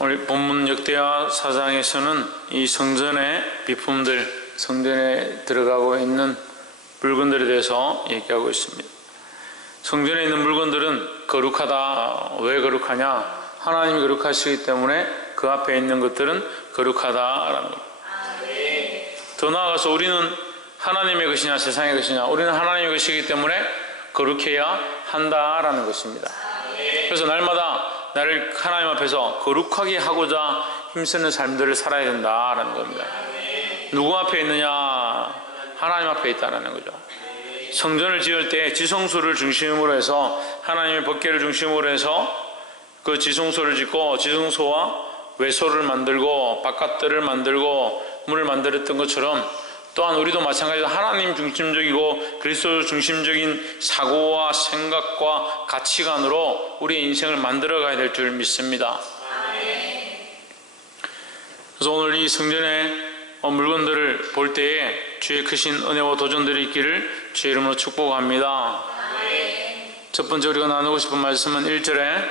오늘 본문 역대하 4장에서는 이 성전의 비품들, 성전에 들어가고 있는 물건들에 대해서 얘기하고 있습니다. 성전에 있는 물건들은 거룩하다. 왜 거룩하냐? 하나님이 거룩하시기 때문에 그 앞에 있는 것들은 거룩하다라는 겁니다. 더 나아가서 우리는 하나님의 것이냐 세상의 것이냐? 우리는 하나님의 것이기 때문에 거룩해야 한다라는 것입니다. 그래서 날마다 나를 하나님 앞에서 거룩하게 하고자 힘쓰는 삶들을 살아야 된다라는 겁니다. 누구 앞에 있느냐? 하나님 앞에 있다라는 거죠. 성전을 지을 때 지성소를 중심으로 해서 하나님의 법궤를 중심으로 해서 그 지성소를 짓고 지성소와 외소를 만들고 바깥들을 만들고 문을 만들었던 것처럼 또한 우리도 마찬가지로 하나님 중심적이고 그리스도 중심적인 사고와 생각과 가치관으로 우리의 인생을 만들어가야 될 줄 믿습니다. 그래서 오늘 이 성전의 물건들을 볼 때에 주의 크신 은혜와 도전들이 있기를 주의 이름으로 축복합니다. 첫 번째 우리가 나누고 싶은 말씀은 1절에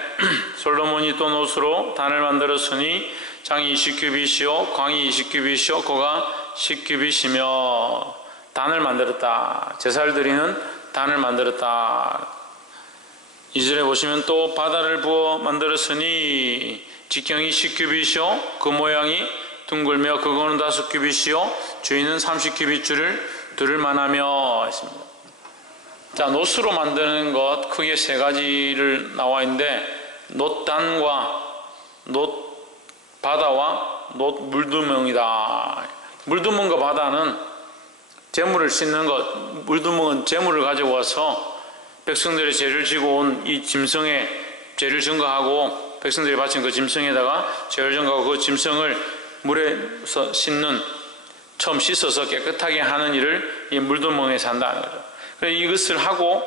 솔로몬이 또 노수로 단을 만들었으니 장이 20규빗이요 광이 20규빗이요 고가 10규빗이며 단을 만들었다. 제사를 드리는 단을 만들었다. 2절에 보시면 또 바다를 부어 만들었으니 직경이 10규빗이요 그 모양이 둥글며 그거는 5규빗이요 주인은 30규빗 줄을 두를 만하며 했습니다. 자, 놋으로 만드는 것 크게 세 가지를 나와 있는데 놋단과 놋바다와 놋물두멍이다. 물두멍과 바다는 재물을 씻는 것, 물두멍은 재물을 가지고 와서 백성들의 죄를 지고 온 이 짐승에 죄를 증거하고 백성들이 바친 그 짐승에다가 죄를 증거하고 그 짐승을 물에서 씻는, 처음 씻어서 깨끗하게 하는 일을 이 물두멍에서 한다는 거죠. 그래서 이것을 하고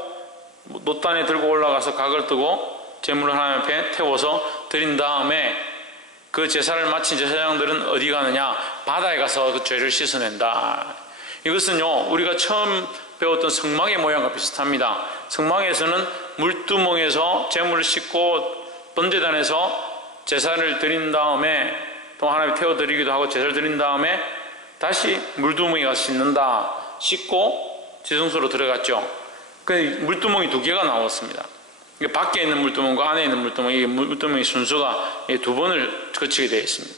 놋단에 들고 올라가서 각을 뜨고 제물을 하나님 앞에 태워서 드린 다음에 그 제사를 마친 제사장들은 어디 가느냐? 바다에 가서 그 죄를 씻어낸다. 이것은요 우리가 처음 배웠던 성막의 모양과 비슷합니다. 성막에서는 물두멍에서 제물을 씻고 번제단에서 제사를 드린 다음에 또 하나님 태워드리기도 하고 제사를 드린 다음에 다시 물두멍에 가서 씻는다. 씻고 지성소로 들어갔죠. 그 물두멍이 두 개가 나왔습니다. 밖에 있는 물두멍과 안에 있는 물두멍, 이 물두멍의 순서가 두 번을 거치게 되어 있습니다.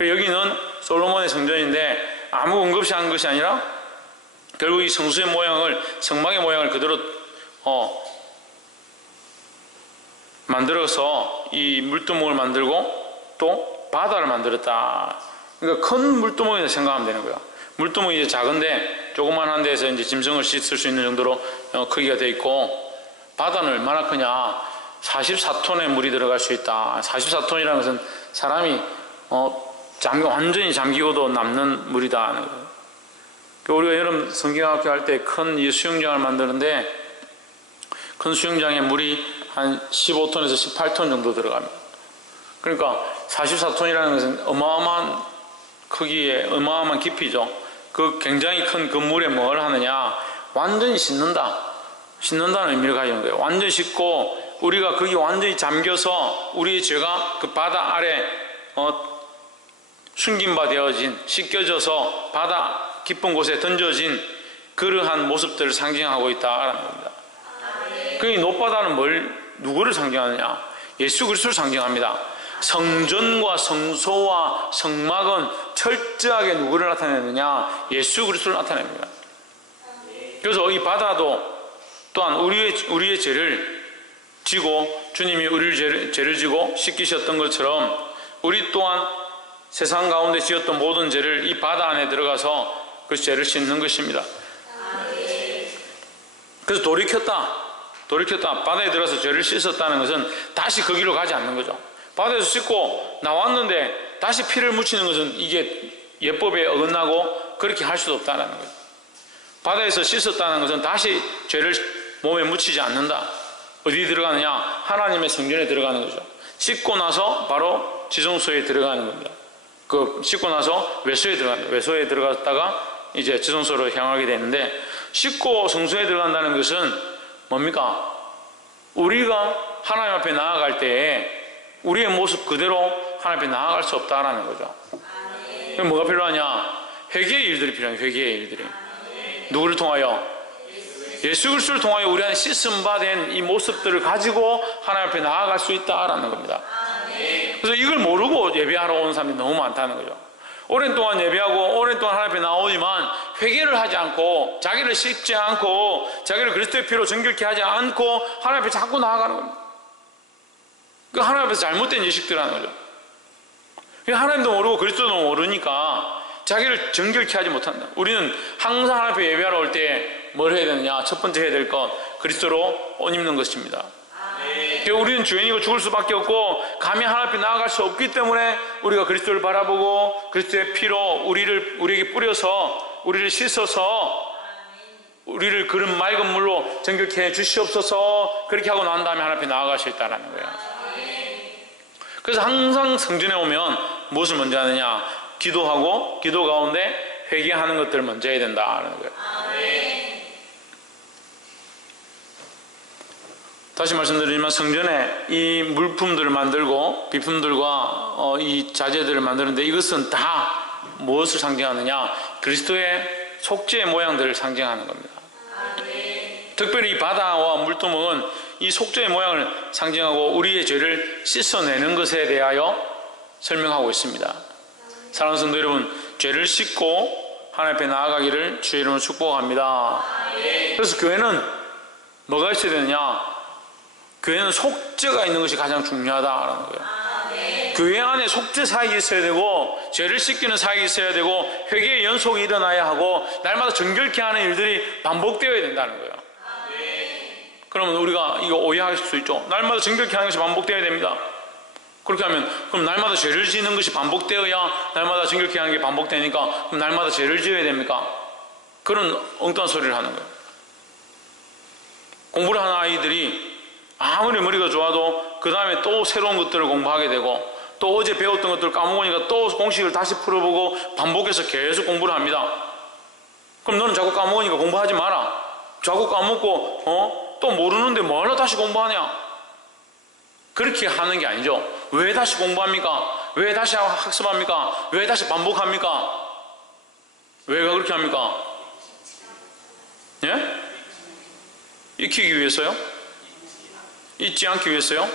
여기는 솔로몬의 성전인데 아무 언급이 한 것이 아니라 결국 이 성수의 모양을, 성막의 모양을 그대로 만들어서 이 물두멍을 만들고 또 바다를 만들었다. 그러니까 큰 물두멍이라 생각하면 되는 거야. 물두멍이 이제 작은데 조그만한 데서 이제 짐승을 씻을 수 있는 정도로 크기가 되어 있고, 바다는 얼마나 크냐? 44톤의 물이 들어갈 수 있다. 44톤이라는 것은 사람이 완전히 잠기고도 남는 물이다. 우리가 여름 성경학교 할 때 큰 수영장을 만드는데 큰 수영장에 물이 한 15톤에서 18톤 정도 들어갑니다. 그러니까 44톤이라는 것은 어마어마한 크기에 어마어마한 깊이죠. 그 굉장히 큰 그 물에 뭘 하느냐? 완전히 씻는다는 의미를 가지는 거예요. 완전히 씻고 우리가 거기 완전히 잠겨서 우리의 죄가 그 바다 아래 숨김바 되어진, 씻겨져서 바다 깊은 곳에 던져진 그러한 모습들을 상징하고 있다라는 겁니다. 그 놋바다는 누구를 상징하느냐? 예수 그리스도를 상징합니다. 성전과 성소와 성막은 철저하게 누구를 나타내느냐? 예수 그리스도를 나타냅니다. 그래서 이 바다도 또한 우리의 죄를 지고 주님이 우리의 죄를 지고 씻기셨던 것처럼 우리 또한 세상 가운데 지었던 모든 죄를 이 바다 안에 들어가서 그 죄를 씻는 것입니다. 그래서 돌이켰다. 바다에 들어가서 죄를 씻었다는 것은 다시 그 길로 가지 않는 거죠. 바다에서 씻고 나왔는데 다시 피를 묻히는 것은 이게 예법에 어긋나고 그렇게 할 수도 없다는 거죠. 바다에서 씻었다는 것은 다시 죄를 몸에 묻히지 않는다. 어디 들어가느냐? 하나님의 성전에 들어가는 거죠. 씻고 나서 바로 지성소에 들어가는 겁니다. 씻고 나서 외소에 들어간다. 외소에 들어갔다가 이제 지성소로 향하게 되는데, 씻고 성소에 들어간다는 것은 뭡니까? 우리가 하나님 앞에 나아갈 때에 우리의 모습 그대로 하나님 앞에 나아갈 수 없다라는 거죠. 그럼 뭐가 필요하냐? 회개의 일들이 필요해요. 회개의 일들이. 누구를 통하여? 예수 그리스도를 통하여 우리 안에 씻음받은 이 모습들을 가지고 하나님 앞에 나아갈 수 있다라는 겁니다. 그래서 이걸 모르고 예배하러 오는 사람이 너무 많다는 거죠. 오랜 동안 예배하고 오랜 동안 하나님 앞에 나오지만 회개를 하지 않고 자기를 씻지 않고 자기를 그리스도의 피로 정결케 하지 않고 하나님 앞에 자꾸 나아가는 겁니다. 그 하나님 앞에서 잘못된 인식들하는 거죠. 하나님도 모르고 그리스도도 모르니까 자기를 정결케 하지 못한다. 우리는 항상 하나님 앞에 예배하러 올 때 뭘 해야 되느냐? 첫 번째 해야 될 것, 그리스도로 옷 입는 것입니다. 우리는 죄인이고 죽을 수밖에 없고 감히 하나님 앞에 나아갈 수 없기 때문에 우리가 그리스도를 바라보고 그리스도의 피로 우리에게 뿌려서 우리를 씻어서 우리를 그런 맑은 물로 정결케 해 주시옵소서, 그렇게 하고 난 다음에 하나님 앞에 나아가실다라는 거예요. 그래서 항상 성전에 오면 무엇을 먼저 하느냐? 기도하고 기도 가운데 회개하는 것들을 먼저 해야 된다는 거예요. 다시 말씀드리지만 성전에 이 물품들을 만들고 비품들과 이 자재들을 만드는데 이것은 다 무엇을 상징하느냐? 그리스도의 속죄의 모양들을 상징하는 겁니다. 특별히 이 바다와 물두멍은 이 속죄의 모양을 상징하고 우리의 죄를 씻어내는 것에 대하여 설명하고 있습니다. 사랑하는 성도 여러분, 죄를 씻고 하나님 앞에 나아가기를 주의 이름으로 축복합니다. 그래서 교회는 뭐가 있어야 되느냐? 교회는 속죄가 있는 것이 가장 중요하다라는 거예요. 교회 안에 속죄 사역이 있어야 되고 죄를 씻기는 사역이 있어야 되고 회개의 연속이 일어나야 하고 날마다 정결케 하는 일들이 반복되어야 된다는 거예요. 그러면 우리가 이거 오해할 수 있죠. 날마다 정결케 하는 것이 반복되어야 됩니다. 그렇게 하면 그럼 날마다 죄를 지는 것이 반복되어야 날마다 정결케 하는 게 반복되니까 그럼 날마다 죄를 지어야 됩니까? 그런 엉뚱한 소리를 하는 거예요. 공부를 하는 아이들이 아무리 머리가 좋아도 그 다음에 또 새로운 것들을 공부하게 되고 또 어제 배웠던 것들을 까먹으니까 또 공식을 다시 풀어보고 반복해서 계속 공부를 합니다. 그럼 너는 자꾸 까먹으니까 공부하지 마라. 자꾸 까먹고 또 모르는데 뭐하러 다시 공부하냐? 그렇게 하는 게 아니죠. 왜 다시 공부합니까? 왜 다시 학습합니까? 왜 다시 반복합니까? 왜가 그렇게 합니까? 예? 익히기 위해서요? 잊지 않기 위해서요?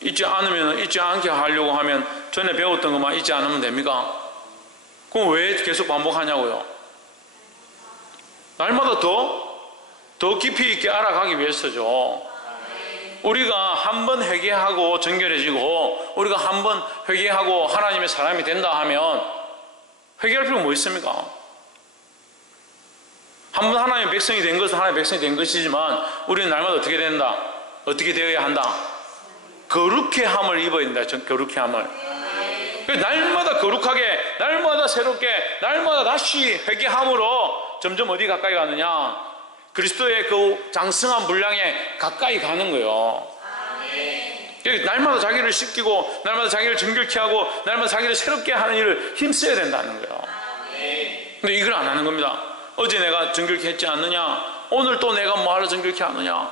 잊지 않으면 잊지 않게 하려고 하면 전에 배웠던 것만 잊지 않으면 됩니까? 그럼 왜 계속 반복하냐고요? 날마다 더 깊이 있게 알아가기 위해서죠. 우리가 한번 회개하고 정결해지고 우리가 한번 회개하고 하나님의 사람이 된다 하면 회개할 필요가 뭐 있습니까? 한번 하나님의 백성이 된 것은 하나님의 백성이 된 것이지만 우리는 날마다 어떻게 된다? 어떻게 되어야 한다? 거룩해 함을 입어야 된다. 거룩해 함을. 날마다 거룩하게, 날마다 새롭게, 날마다 다시 회개함으로 점점 어디 가까이 가느냐? 그리스도의 그 장성한 분량에 가까이 가는 거예요. 날마다 자기를 씻기고 날마다 자기를 정결케 하고 날마다 자기를 새롭게 하는 일을 힘써야 된다는 거예요. 근데 이걸 안 하는 겁니다. 어제 내가 정결케 했지 않느냐? 오늘 또 내가 뭐하러 정결케 하느냐?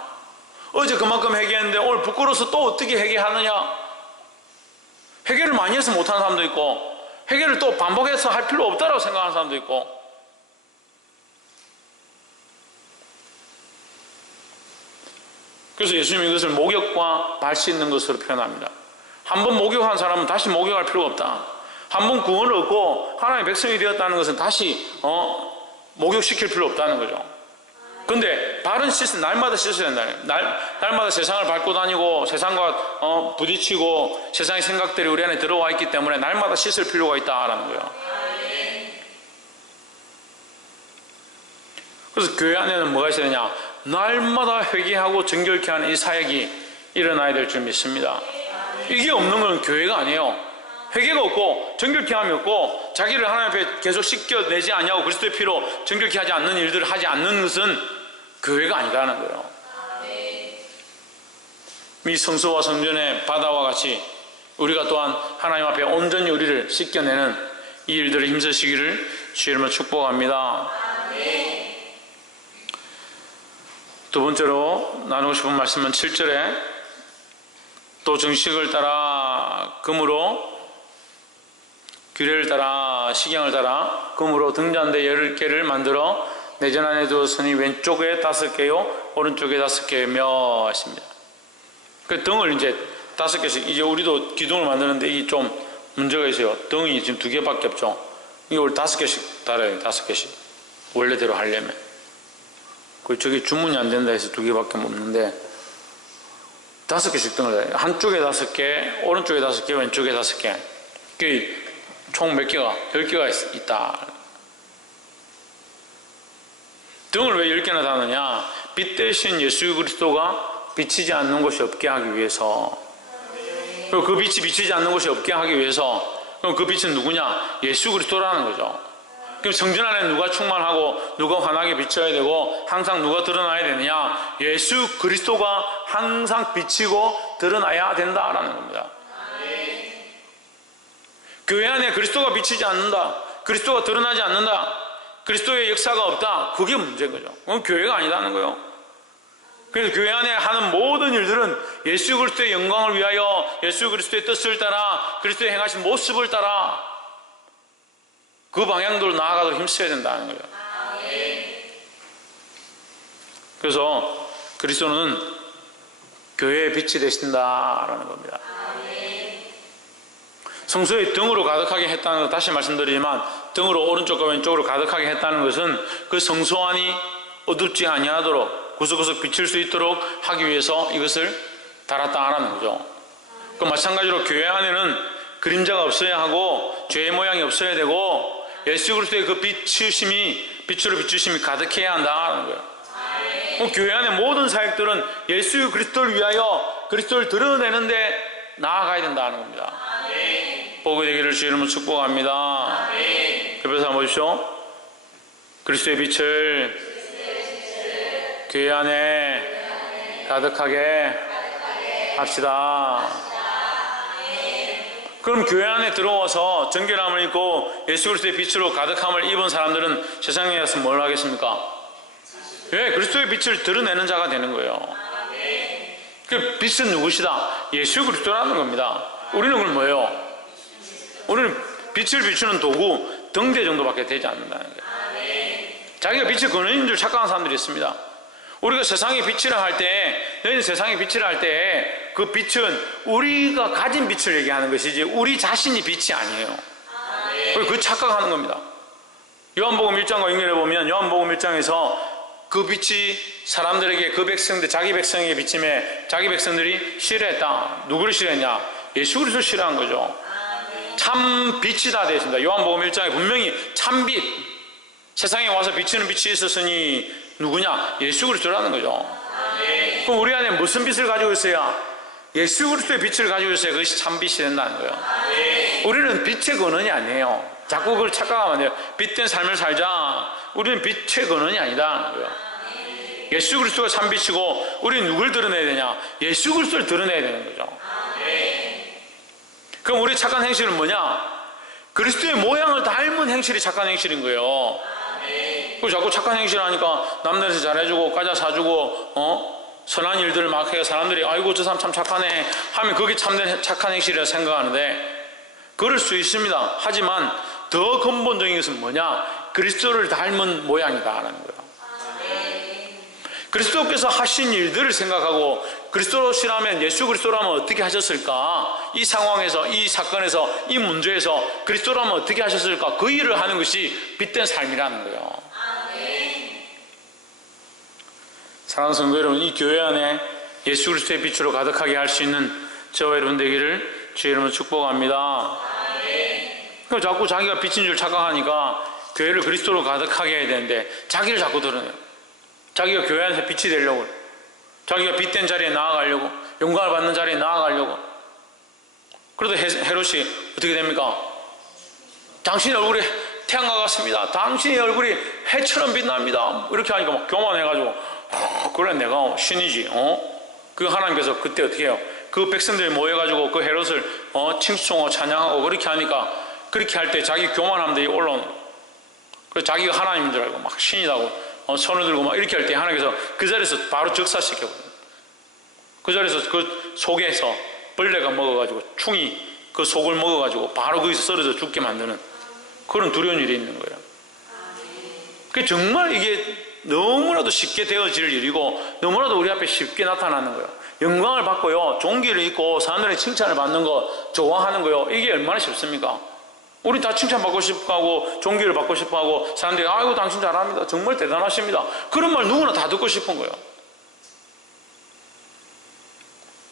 어제 그만큼 회개했는데 오늘 부끄러워서 또 어떻게 회개하느냐? 회개를 많이 해서 못하는 사람도 있고 회개를 또 반복해서 할 필요 없다고 생각하는 사람도 있고 그래서 예수님이 이것을 목욕과 발 씻는 것으로 표현합니다. 한번 목욕한 사람은 다시 목욕할 필요가 없다. 한번 구원을 얻고 하나님의 백성이 되었다는 것은 다시 목욕시킬 필요 없다는 거죠. 근데 발은 날마다 씻어야 된다. 날마다 세상을 밟고 다니고 세상과 부딪히고 세상의 생각들이 우리 안에 들어와 있기 때문에 날마다 씻을 필요가 있다라는 거예요. 그래서 교회 안에는 뭐가 있어야 되냐? 날마다 회개하고 정결케 하는 이 사역이 일어나야 될 줄 믿습니다. 이게 없는 건 교회가 아니에요. 회개가 없고 정결케 함이 없고 자기를 하나님 앞에 계속 씻겨내지 아니하고 그리스도의 피로 정결케 하지 않는 일들을 하지 않는 것은 교회가 아니라는 거예요. 이 성소와 성전의 바다와 같이 우리가 또한 하나님 앞에 온전히 우리를 씻겨내는 이 일들을 힘쓰시기를 주의 이름으로 축복합니다. 두 번째로 나누고 싶은 말씀은 7절에 또 정식을 따라 금으로 규례를 따라 식양을 따라 금으로 등잔대 10개를 만들어 내전 안에 두었으니 왼쪽에 5개요 오른쪽에 5개며 하십니다. 그 등을 이제 5개씩, 이제 우리도 기둥을 만드는데 이게 좀 문제가 있어요. 등이 지금 2개밖에 없죠. 이게 원래 5개씩 달아요. 5개씩 원래대로 하려면. 저기 주문이 안 된다 해서 2개밖에 없는데 5개씩 등을 달아요. 한쪽에 5개, 오른쪽에 5개, 왼쪽에 5개. 그게 총 몇 개가? 10개가 있다. 등을 왜 10개나 다느냐? 빛 대신 예수 그리스도가 비치지 않는 곳이 없게 하기 위해서. 그리고 그 빛이 비치지 않는 곳이 없게 하기 위해서. 그럼 그 빛은 누구냐? 예수 그리스도라는 거죠. 그럼 성전 안에 누가 충만하고 누가 환하게 비춰야 되고 항상 누가 드러나야 되느냐? 예수 그리스도가 항상 비치고 드러나야 된다라는 겁니다. 교회 안에 그리스도가 비치지 않는다, 그리스도가 드러나지 않는다, 그리스도의 역사가 없다, 그게 문제인 거죠. 그건 교회가 아니라는 거예요. 그래서 교회 안에 하는 모든 일들은 예수 그리스도의 영광을 위하여 예수 그리스도의 뜻을 따라 그리스도의 행하신 모습을 따라 그 방향대로 나아가도록 힘써야 된다는 거예요. 그래서 그리스도는 교회의 빛이 되신다라는 겁니다. 성소의 등으로 가득하게 했다는 것, 다시 말씀드리지만 등으로 오른쪽과 왼쪽으로 가득하게 했다는 것은 그 성소 안이 어둡지 아니하도록 구석구석 비칠 수 있도록 하기 위해서 이것을 달았다라는 거죠. 그 마찬가지로 교회 안에는 그림자가 없어야 하고 죄의 모양이 없어야 되고 예수 그리스도의 그 빛으로 비추심이 가득해야 한다는 거예요. 교회 안의 모든 사역들은 예수 그리스도를 위하여 그리스도를 드러내는데 나아가야 된다는 겁니다. 보게 되기를 주의 이름으로 축복합니다. 옆에서 한번 보십시오. 그리스도의 빛을 교회 안에 가득하게 합시다. 그럼 교회 안에 들어와서 정결함을 입고 예수 그리스도의 빛으로 가득함을 입은 사람들은 세상에 가서 뭘 하겠습니까? 왜? 그리스도의 빛을 드러내는 자가 되는 거예요. 그 빛은 누구시다? 예수 그리스도라는 겁니다. 우리는 그럼 뭐예요? 우리는 빛을 비추는 도구, 등대 정도밖에 되지 않는다는 거예요. 자기가 빛의 근원인 줄 착각하는 사람들이 있습니다. 우리가 세상의 빛이라 할 때, 너희는 세상의 빛이라 할 때 그 빛은 우리가 가진 빛을 얘기하는 것이지 우리 자신이 빛이 아니에요. 우리 그 착각하는 겁니다. 요한복음 1장과 연결해 보면 요한복음 1장에서 그 빛이 사람들에게 그 백성들, 자기 백성에게 비침에 자기 백성들이 싫어했다. 누구를 싫어했냐? 예수 그리스도를 싫어한 거죠. 참 빛이 다 되었습니다. 요한복음 1장에 분명히 참빛, 세상에 와서 비치는 빛이 있었으니 누구냐? 예수 그리스도라는 거죠. 그럼 우리 안에 무슨 빛을 가지고 있어야? 예수 그리스도의 빛을 가지고 있어야 그것이 참빛이 된다는 거예요. 우리는 빛의 근원이 아니에요. 자꾸 그걸 착각하면 안 돼요. 빛된 삶을 살자. 우리는 빛의 근원이 아니다는 거예요. 예수 그리스도가 참빛이고 우리는 누굴 드러내야 되냐? 예수 그리스도를 드러내야 되는 거죠. 그럼 우리의 착한 행실은 뭐냐? 그리스도의 모양을 닮은 행실이 착한 행실인 거예요. 그리고 자꾸 착한 행실을 하니까 남들한테 잘해주고 과자 사주고 선한 일들을 막 해요. 사람들이 아이고 저 사람 참 착하네 하면 그게 참된 착한 행실이라 생각하는데 그럴 수 있습니다. 하지만 더 근본적인 것은 뭐냐? 그리스도를 닮은 모양이다라는 거예요. 그리스도께서 하신 일들을 생각하고 그리스도시라면, 예수 그리스도라면 어떻게 하셨을까? 이 상황에서, 이 사건에서, 이 문제에서 그리스도라면 어떻게 하셨을까? 그 일을 하는 것이 빛된 삶이라는 거예요. 사랑하는 성도 여러분, 이 교회 안에 예수 그리스도의 빛으로 가득하게 할 수 있는 저와 여러분 되기를 주의 이름으로 축복합니다. 그러니까 자꾸 자기가 빛인 줄 착각하니까 교회를 그리스도로 가득하게 해야 되는데 자기를 자꾸 드러내요. 자기가 교회 안에서 빛이 되려고, 자기가 빛된 자리에 나아가려고, 영광을 받는 자리에 나아가려고. 그래도 헤롯이 어떻게 됩니까? 당신의 얼굴이 태양과 같습니다. 당신의 얼굴이 해처럼 빛납니다. 이렇게 하니까 막 교만해가지고 그래 내가 신이지. 그 하나님께서 그때 어떻게 해요? 그 백성들이 모여가지고 그 헤롯을 칭송하고 찬양하고 그렇게 하니까, 그렇게 할 때 자기 교만함들이 올라오는 거예요. 그래서 자기가 하나님인 줄 알고 막 신이라고 손을 들고 막 이렇게 할 때 하나님께서 그 자리에서 바로 적사시켜버려요. 그 자리에서 그 속에서 벌레가 먹어가지고 충이 그 속을 먹어가지고 바로 거기서 쓰러져 죽게 만드는 그런 두려운 일이 있는 거예요. 그 정말 이게 너무나도 쉽게 되어질 일이고 너무나도 우리 앞에 쉽게 나타나는 거예요. 영광을 받고요, 존귀를 입고 사람들의 칭찬을 받는 거 좋아하는 거요. 이게 얼마나 쉽습니까? 우리 다 칭찬받고 싶어하고 존귀를 받고 싶어하고 사람들이 아이고 당신 잘합니다, 정말 대단하십니다, 그런 말 누구나 다 듣고 싶은 거예요.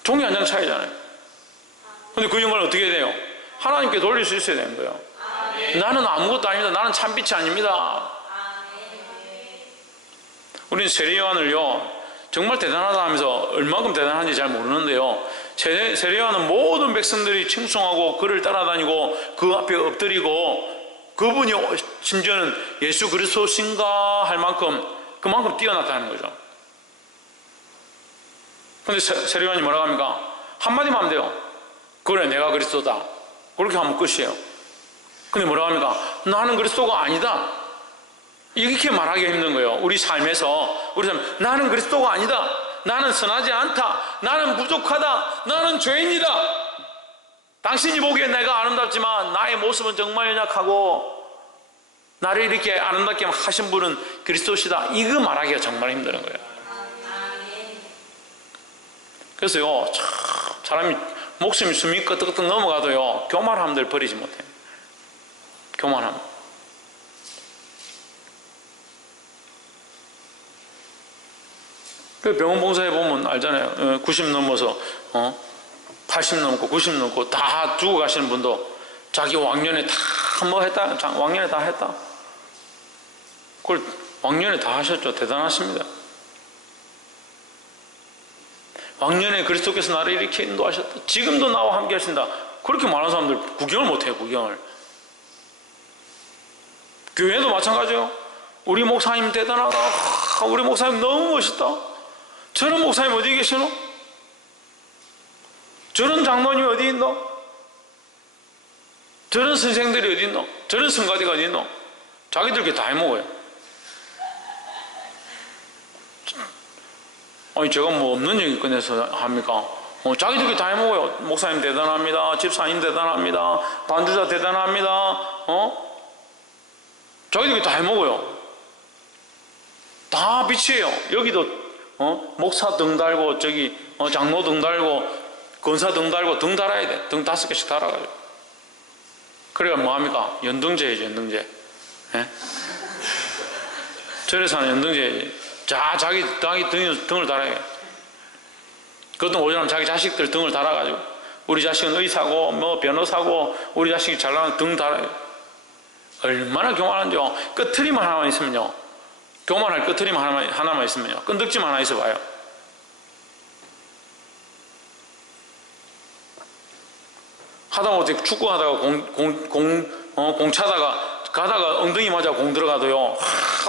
종이 한 장 차이잖아요. 근데 그 영광을 어떻게 해야 돼요? 하나님께 돌릴 수 있어야 되는 거예요. 나는 아무것도 아닙니다, 나는 참빛이 아닙니다. 우리는 세례요한을요 정말 대단하다 하면서 얼마큼 대단한지 잘 모르는데요, 세례요한은 모든 백성들이 칭송하고 그를 따라다니고 그 앞에 엎드리고 그분이 심지어는 예수 그리스도신가 할 만큼 그만큼 뛰어났다는 거죠. 근데 세례요한이 뭐라고 합니까? 한마디만 하면 돼요. 그래, 내가 그리스도다. 그렇게 하면 끝이에요. 근데 뭐라고 합니까? 나는 그리스도가 아니다. 이렇게 말하기 힘든 거예요. 우리 삶에서 나는 그리스도가 아니다, 나는 선하지 않다, 나는 부족하다, 나는 죄인이다, 당신이 보기엔 내가 아름답지만 나의 모습은 정말 연약하고 나를 이렇게 아름답게 하신 분은 그리스도시다, 이거 말하기가 정말 힘든 거예요. 그래서요 참 사람이 목숨이 숨이 끄떡끄떡 넘어가도요 교만함들 버리지 못해요. 교만함. 그 병원 봉사해 보면 알잖아요. 90 넘어서 80 넘고 90 넘고 다 죽어가시는 분도 자기 왕년에 다 뭐 했다, 왕년에 다 했다. 그걸 왕년에 다 하셨죠. 대단하십니다. 왕년에 그리스도께서 나를 이렇게 인도하셨다, 지금도 나와 함께 하신다, 그렇게 많은 사람들 구경을 못해요. 구경을. 교회도 마찬가지예요. 우리 목사님 대단하다, 우리 목사님 너무 멋있다, 저런 목사님 어디 계시노? 저런 장로님이 어디 있노? 저런 선생들이 어디 있노? 저런 성가대가 어디 있노? 자기들끼리 다 해먹어요. 아니 제가 뭐 없는 얘기 꺼내서 합니까? 자기들끼리 다 해먹어요. 목사님 대단합니다, 집사님 대단합니다, 반주자 대단합니다. 자기들끼리 다 해먹어요. 다 빛이에요. 여기도 목사 등 달고 저기 장로 등 달고 권사 등 달고 등 달아야 돼. 등 5개씩 달아가지고. 그래야 뭐합니까? 연등제죠. 연등제. 예? 절에서 하는 연등제지. 자기 등을 달아야 돼. 그것도 오전하면 자기 자식들 등을 달아가지고 우리 자식은 의사고 뭐 변호사고 우리 자식이 잘 나가는 등 달아야 돼. 얼마나 교만한지요. 끄트리만 하나만 있으면요, 교만할 끄트리만 하나만 있으면요, 끈덕지만 하나 있어봐요. 하다못해 축구하다가 공 차다가 가다가 엉덩이 맞아 공 들어가도요,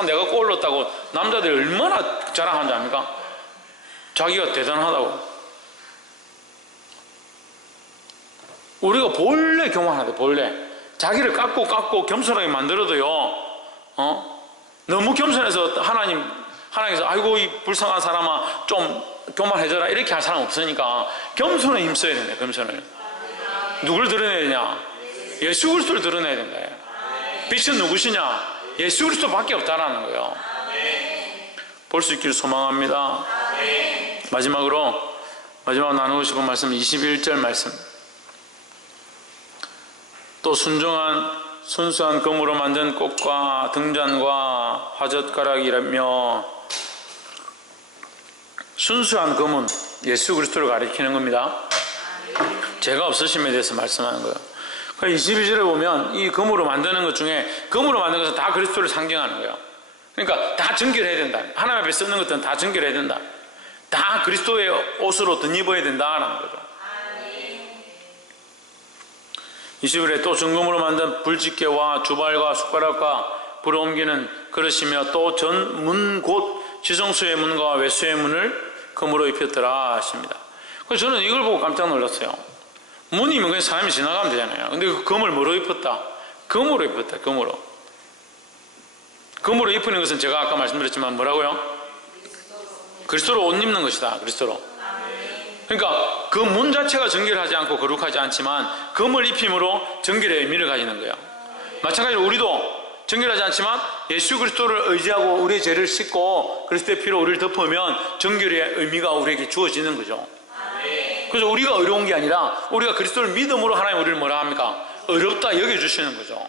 내가 골 넣었다고 남자들이 얼마나 자랑하는지 압니까? 자기가 대단하다고. 우리가 본래 교만하대. 본래 자기를 깎고 겸손하게 만들어도요 너무 겸손해서 하나님께서 아이고 이 불쌍한 사람아 좀 교만해져라 이렇게 할 사람 없으니까 겸손에 힘써야 된다. 겸손을. 누굴 드러내야 되냐? 예수 그리스도를 드러내야 된다. 빛은 누구시냐? 예수 그리스도밖에 없다라는 거예요. 볼 수 있기를 소망합니다. 마지막으로 나누고 싶은 말씀 21절 말씀. 또 순수한 금으로 만든 꽃과 등잔과 화젓가락이라며. 순수한 금은 예수 그리스도를 가리키는 겁니다. 죄가 없으심에 대해서 말씀하는 거예요. 22절에 보면 이 금으로 만드는 것 중에 금으로 만든 것은 다 그리스도를 상징하는 거예요. 그러니까 다 정결해야 된다. 하나님 앞에 쓰는 것들은 다 정결해야 된다. 다 그리스도의 옷으로 덧입어야 된다라는 거죠. 20절에 또 정금으로 만든 불집게와 주발과 숟가락과 불을 옮기는 그릇이며 또 전 문 곧 지성소의 문과 외수의 문을 금으로 입혔더라 하십니다. 그래서 저는 이걸 보고 깜짝 놀랐어요. 문이면 그냥 사람이 지나가면 되잖아요. 근데 그 금을 뭐로 입혔다? 금으로 입혔다. 금으로 입히는 것은 제가 아까 말씀드렸지만 뭐라고요? 그리스도로 옷 입는 것이다. 그리스도로. 그러니까 그 문 자체가 정결하지 않고 거룩하지 않지만 금을 입힘으로 정결의 의미를 가지는 거예요. 마찬가지로 우리도 정결하지 않지만 예수 그리스도를 의지하고 우리의 죄를 씻고 그리스도의 피로 우리를 덮으면 정결의 의미가 우리에게 주어지는 거죠. 그래서 우리가 어려운 게 아니라 우리가 그리스도를 믿음으로 하나님 우리를 뭐라 합니까? 어렵다 여겨주시는 거죠.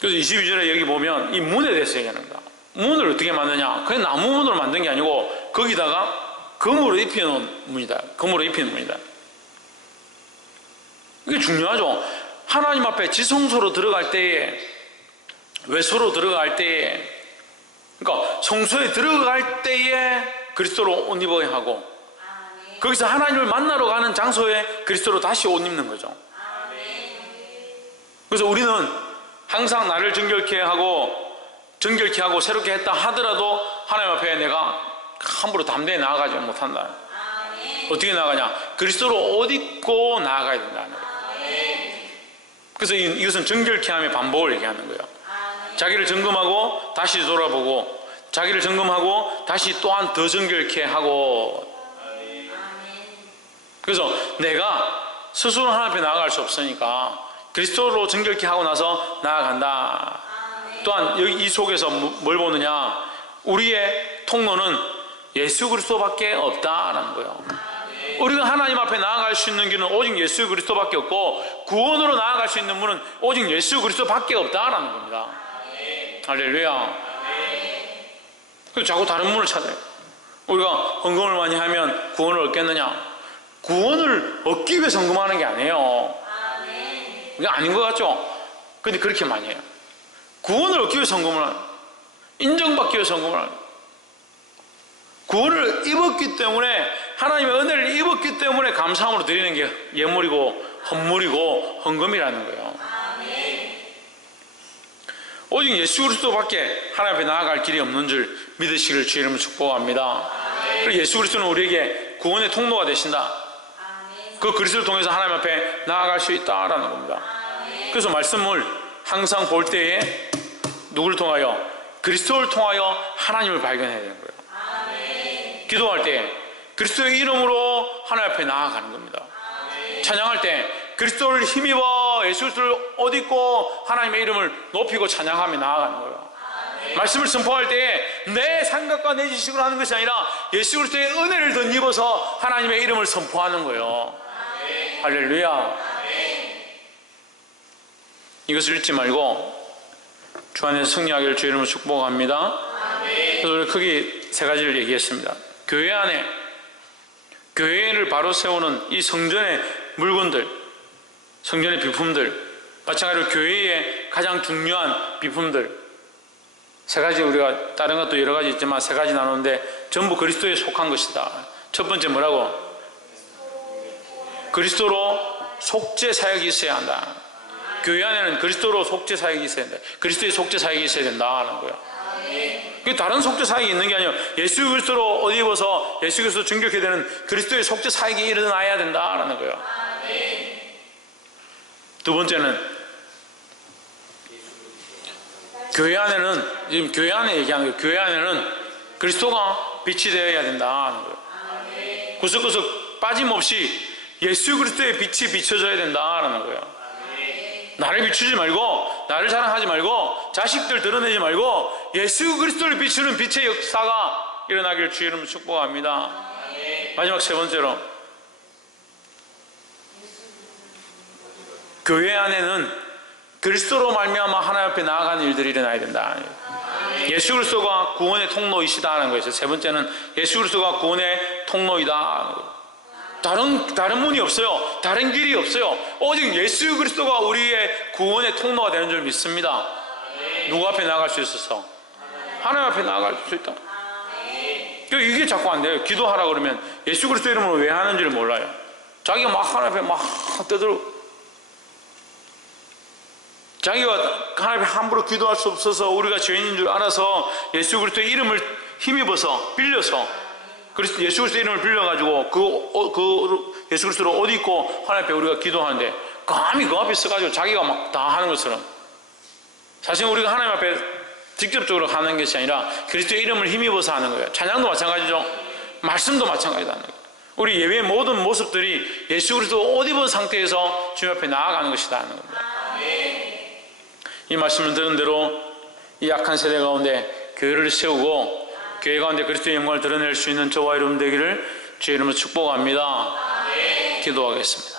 그래서 22절에 여기 보면 이 문에 대해서 얘기합니다. 문을 어떻게 만드냐? 그냥 나무 문으로 만든 게 아니고 거기다가 금으로 입혀놓은 문이다. 금으로 입힌 문이다. 이게 중요하죠. 하나님 앞에 지성소로 들어갈 때에, 외소로 들어갈 때에, 그러니까 성소에 들어갈 때에 그리스도로 옷 입어야 하고, 거기서 하나님을 만나러 가는 장소에 그리스도로 다시 옷 입는 거죠. 그래서 우리는 항상 나를 정결케 하고 새롭게 했다 하더라도 하나님 앞에 내가 함부로 담대히 나아가지 못한다. 어떻게 나아가냐? 그리스도로 옷 입고 나아가야 된다는 거예요. 그래서 이것은 정결케 함의 반복을 얘기하는 거예요. 자기를 점검하고 다시 돌아보고, 자기를 점검하고 다시 또한 더 정결케 하고. 그래서 내가 스스로 하나님 앞에 나아갈 수 없으니까 그리스도로 정결케 하고 나서 나아간다. 또한 여기 이 속에서 뭘 보느냐? 우리의 통로는 예수 그리스도밖에 없다라는 거예요. 우리가 하나님 앞에 나아갈 수 있는 길은 오직 예수 그리스도밖에 없고, 구원으로 나아갈 수 있는 문은 오직 예수 그리스도밖에 없다라는 겁니다. 할렐루야. 그래서 자꾸 다른 문을 찾아요. 우리가 헌금을 많이 하면 구원을 얻겠느냐? 구원을 얻기 위해서 헌금하는 게 아니에요. 그게 아닌 것 같죠? 근데 그렇게 많이 해요. 구원을 얻기 위해서 헌금을 하는, 인정받기 위해서 헌금을 하는, 구원을 입었기 때문에, 하나님의 은혜를 입었기 때문에 감사함으로 드리는 게 예물이고 헌물이고 헌금이라는 거예요. 오직 예수 그리스도밖에 하나님 앞에 나아갈 길이 없는 줄 믿으시기를 주의 이름으로 축복합니다. 그리고 예수 그리스도는 우리에게 구원의 통로가 되신다. 그 그리스도를 통해서 하나님 앞에 나아갈 수 있다라는 겁니다. 그래서 말씀을 항상 볼 때에 누구를 통하여? 그리스도를 통하여 하나님을 발견해야 되는 거예요. 기도할 때 그리스도의 이름으로 하나님 앞에 나아가는 겁니다. 찬양할 때 그리스도를 힘입어 예수 그리스도를 옷 입고 하나님의 이름을 높이고 찬양하며 나아가는 거예요. 말씀을 선포할 때 내 생각과 내 지식으로 하는 것이 아니라 예수 그리스도의 은혜를 덧입어서 하나님의 이름을 선포하는 거예요. 할렐루야. 이것을 잊지 말고 주 안에서 승리하기를 주의 이름으로 축복합니다. 그래서 우리 크게 세 가지를 얘기했습니다. 교회 안에, 교회를 바로 세우는 이 성전의 물건들, 성전의 비품들, 마찬가지로 교회의 가장 중요한 비품들, 세 가지, 우리가 다른 것도 여러 가지 있지만 세 가지 나누는데 전부 그리스도에 속한 것이다. 첫 번째 뭐라고? 그리스도로 속죄 사역이 있어야 한다. 교회 안에는 그리스도로 속죄 사역이 있어야 된다. 그리스도의 속죄 사역이 있어야 된다 하는 거예요. 다른 속죄 사역이 있는 게 아니라 예수 그리스도로 옷 입어서 예수 그리스도 정결케 되는 그리스도의 속죄 사역이 일어나야 된다라는 거예요. 두 번째는 교회 안에는, 지금 교회 안에 얘기하는 거예요. 교회 안에는 그리스도가 빛이 되어야 된다는 거예요. 구석구석 빠짐없이 예수 그리스도의 빛이 비춰져야 된다라는 거예요. 나를 비추지 말고, 나를 자랑하지 말고, 자식들 드러내지 말고 예수 그리스도를 비추는 빛의 역사가 일어나기를 주의 이름으로 축복합니다. 마지막 세 번째로, 교회 안에는 그리스도로 말미암아 하나님 앞에 나아가는 일들이 일어나야 된다. 예수 그리스도가 구원의 통로이시다는 거예요. 세 번째는 예수 그리스도가 구원의 통로이다. 다른 문이 없어요. 다른 길이 없어요. 오직 예수 그리스도가 우리의 구원의 통로가 되는 줄 믿습니다. 누구 앞에 나아갈 수 있어서? 하나님 앞에 나아갈 수 있다. 이게 자꾸 안 돼요. 기도하라 그러면 예수 그리스도 이름으로 왜 하는지를 몰라요. 자기가 막 하나님 앞에 막 떠들어, 자기가 하나님 앞에 함부로 기도할 수 없어서 우리가 죄인인 줄 알아서 예수 그리스도의 이름을 힘입어서 빌려서 예수 그리스도의 이름을 빌려가지고 그 예수 그리스도로 옷 입고 하나님 앞에 우리가 기도하는데 감히 그 앞에 서가지고 자기가 막 다 하는 것처럼, 사실 우리가 하나님 앞에 직접적으로 하는 것이 아니라 그리스도의 이름을 힘입어서 하는 거예요. 찬양도 마찬가지죠. 말씀도 마찬가지라는 거예요. 우리 예배의 모든 모습들이 예수 그리스도 옷 입은 상태에서 주님 앞에 나아가는 것이다 하는 겁니다. 이 말씀을 들은 대로 이 약한 세대 가운데 교회를 세우고 교회 가운데 그리스도의 영광을 드러낼 수 있는 저와 여러분 되기를 주의 이름으로 축복합니다. 기도하겠습니다.